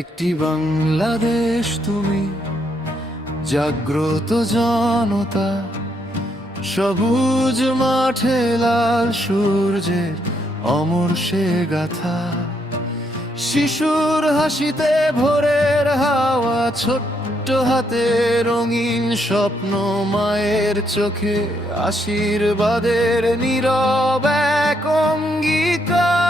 একটি বাংলাদেশ তুমি, জাগ্রত জনতা, সবুজ মাঠে লাল সূর্যের অমর সে গাথা। শিশুর হাসিতে ভোরের হাওয়া, ছোট্ট হাতে রঙিন স্বপ্ন মায়ের চোখে, আশীর্বাদের নীরব এক অঙ্গীকার।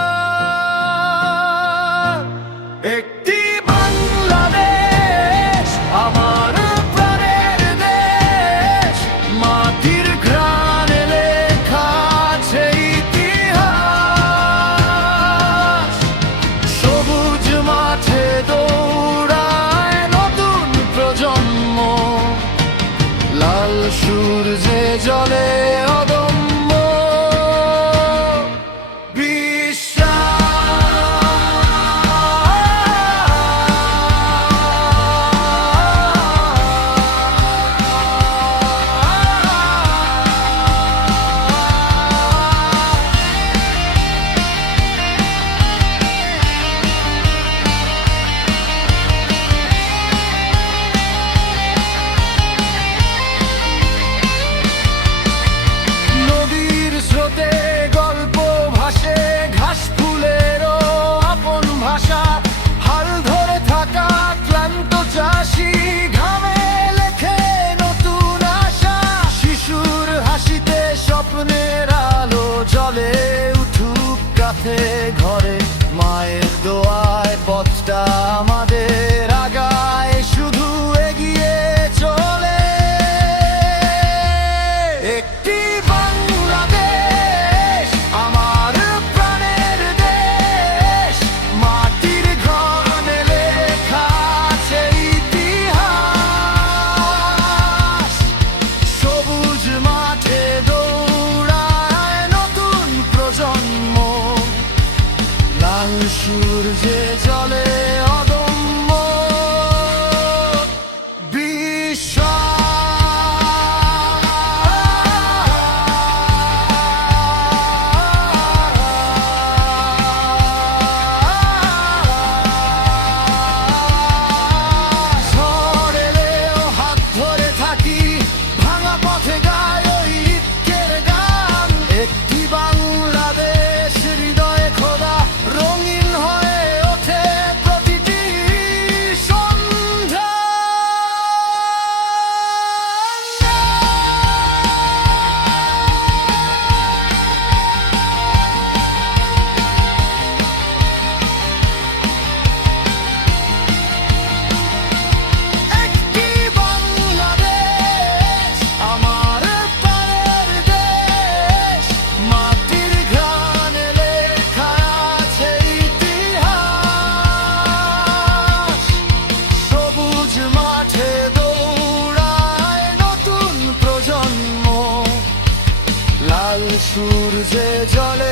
জলে